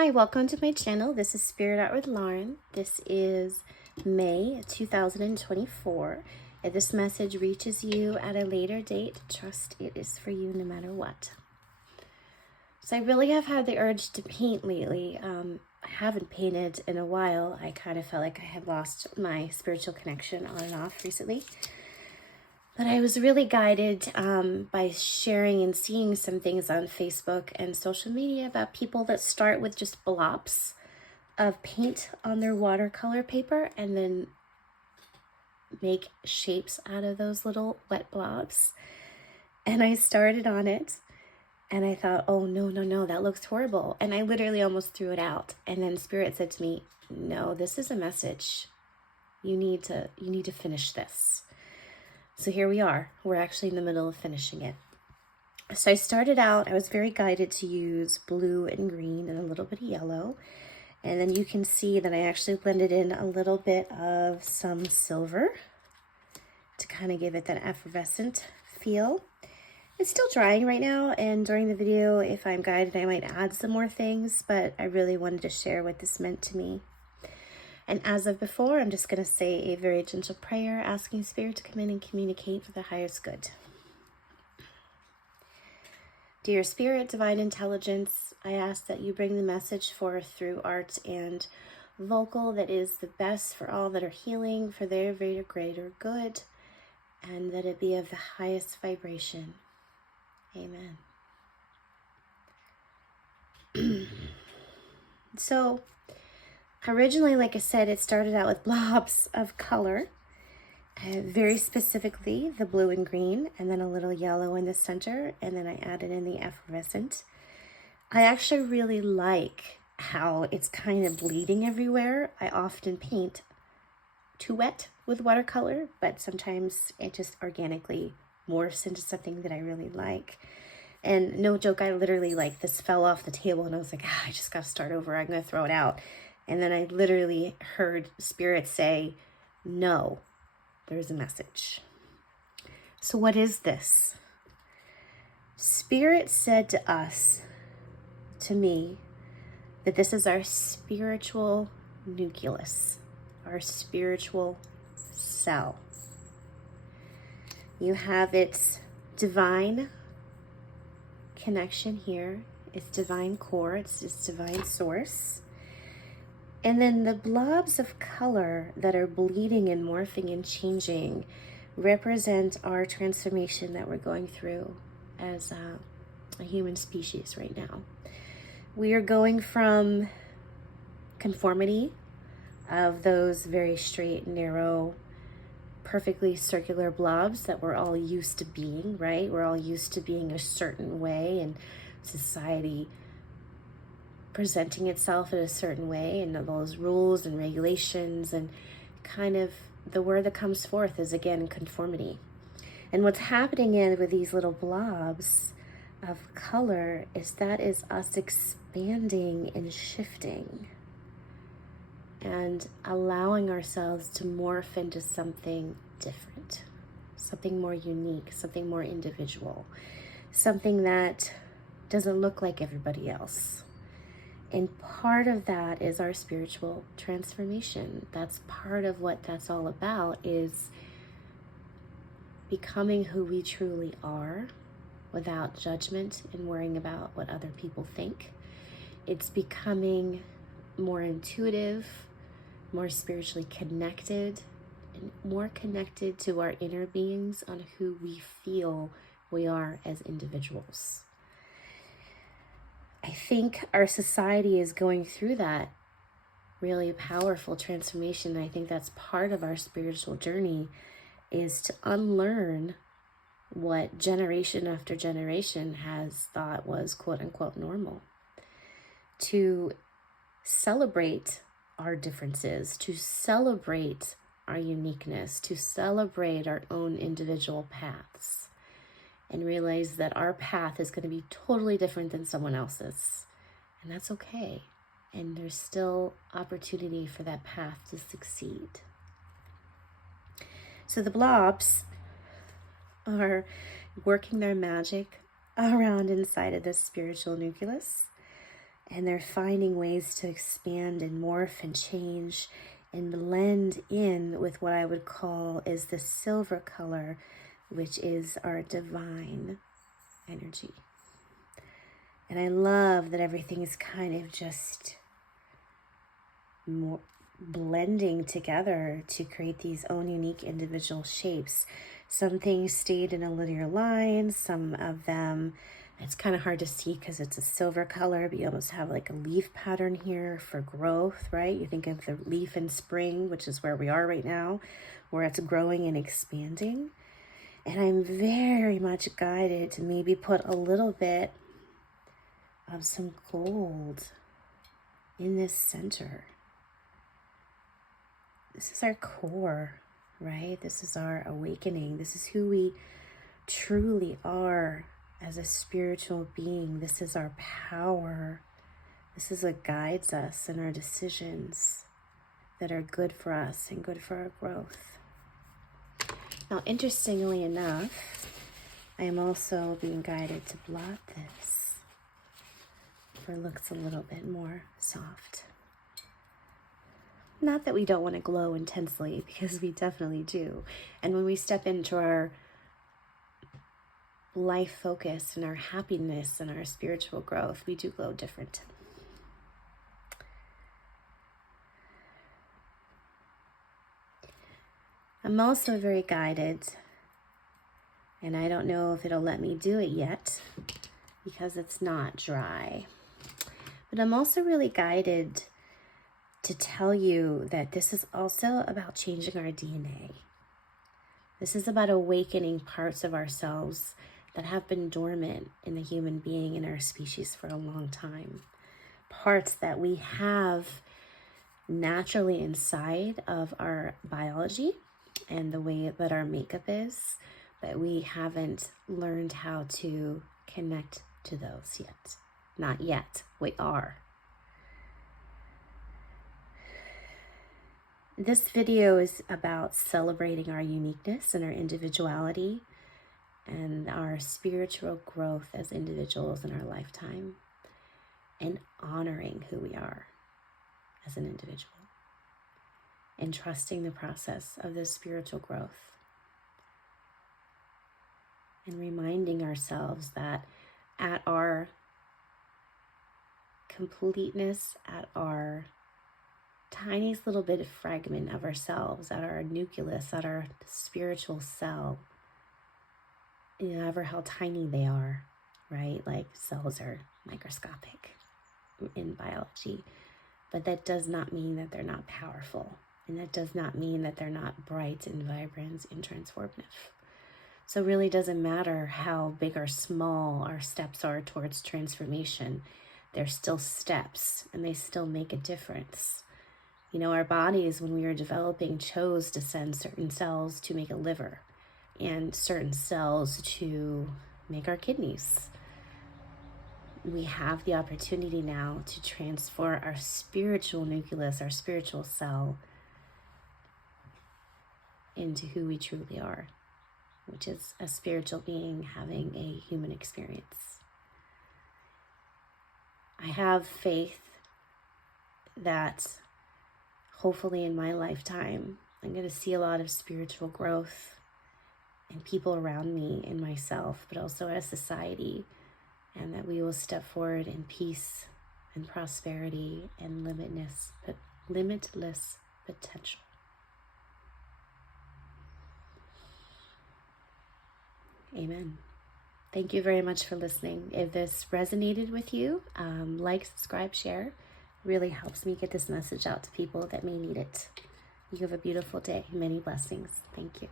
Hi, welcome to my channel. This is Spirit Art with Lauren. This is May 2024. If this message reaches you at a later date, trust it is for you no matter what. So I really have had the urge to paint lately. I haven't painted in a while. I kind of felt like I had lost my spiritual connection on and off recently. But I was really guided by sharing and seeing some things on Facebook and social media about people that start with just blobs of paint on their watercolor paper and then make shapes out of those little wet blobs. And I started on it and I thought, oh, no, that looks horrible. And I literally almost threw it out. And then Spirit said to me, no, this is a message. You need to finish this. So here we are. We're actually in the middle of finishing it. So I started out, I was very guided to use blue and green and a little bit of yellow. And then you can see that I actually blended in a little bit of some silver to kind of give it that effervescent feel. It's still drying right now, and during the video, if I'm guided, I might add some more things, but I really wanted to share what this meant to me. And as of before, I'm just going to say a very gentle prayer, asking Spirit to come in and communicate for the highest good. Dear Spirit, Divine Intelligence, I ask that you bring the message forth through art and vocal that is the best for all that are healing, for their very greater good, and that it be of the highest vibration. Amen. So, originally, like I said, it started out with blobs of color, very specifically the blue and green, and then a little yellow in the center, and then I added in the effervescent. I actually really like how it's kind of bleeding everywhere. I often paint too wet with watercolor, but sometimes it just organically morphs into something that I really like. And no joke, I literally this fell off the table and I was like, I just got to start over. I'm going to throw it out. And then I literally heard Spirit say, no, there's a message. So what is this? Spirit said to us, to me, that this is our spiritual nucleus, our spiritual cell. You have its divine connection here, its divine core, its divine source. And then the blobs of color that are bleeding and morphing and changing represent our transformation that we're going through as a human species right now. We are going from conformity of those very straight, narrow, perfectly circular blobs that we're all used to being, right? We're all used to being a certain way and society presenting itself in a certain way and those rules and regulations, and kind of the word that comes forth is again conformity. And what's happening with these little blobs of color is us expanding and shifting and allowing ourselves to morph into something different, something more unique, something more individual, something that doesn't look like everybody else. And part of that is our spiritual transformation. That's part of what that's all about, is becoming who we truly are without judgment and worrying about what other people think. It's becoming more intuitive, more spiritually connected, and more connected to our inner beings on who we feel we are as individuals. I think our society is going through that really powerful transformation. I think that's part of our spiritual journey, is to unlearn what generation after generation has thought was quote unquote normal. To celebrate our differences, to celebrate our uniqueness, to celebrate our own individual paths, and realize that our path is going to be totally different than someone else's. And that's okay. And there's still opportunity for that path to succeed. So the blobs are working their magic around inside of this spiritual nucleus. And they're finding ways to expand and morph and change and blend in with what I would call is the silver color, which is our divine energy. And I love that everything is kind of just more blending together to create these own unique individual shapes. Some things stayed in a linear line, some of them it's kind of hard to see because it's a silver color, but you almost have like a leaf pattern here for growth, right? You think of the leaf in spring, which is where we are right now, where it's growing and expanding. And I'm very much guided to maybe put a little bit of some gold in this center. This is our core, right? This is our awakening. This is who we truly are as a spiritual being. This is our power. This is what guides us in our decisions that are good for us and good for our growth. Now, interestingly enough, I am also being guided to blot this for it looks a little bit more soft. Not that we don't want to glow intensely, because we definitely do. And when we step into our life focus and our happiness and our spiritual growth, we do glow different. I'm also very guided, and I don't know if it'll let me do it yet because it's not dry, but I'm also really guided to tell you that this is also about changing our DNA. This is about awakening parts of ourselves that have been dormant in the human being in our species for a long time. Parts that we have naturally inside of our biology and the way that our makeup is, but we haven't learned how to connect to those yet. Not yet. We are. This video is about celebrating our uniqueness and our individuality and our spiritual growth as individuals in our lifetime, and honoring who we are as an individual and trusting the process of this spiritual growth, and reminding ourselves that at our completeness, at our tiniest little bit of fragment of ourselves, at our nucleus, at our spiritual cell, you know, ever how tiny they are, right? Like cells are microscopic in biology, but that does not mean that they're not powerful. And that does not mean that they're not bright and vibrant and transformative. So it really doesn't matter how big or small our steps are towards transformation. They're still steps, and they still make a difference. You know, our bodies, when we were developing, chose to send certain cells to make a liver and certain cells to make our kidneys. We have the opportunity now to transfer our spiritual nucleus, our spiritual cell, into who we truly are, which is a spiritual being having a human experience. I have faith that hopefully in my lifetime, I'm going to see a lot of spiritual growth in people around me and myself, but also as society, and that we will step forward in peace and prosperity and limitless potential. Amen. Thank you very much for listening. If this resonated with you, like, subscribe, share. Really helps me get this message out to people that may need it. You have a beautiful day. Many blessings. Thank you.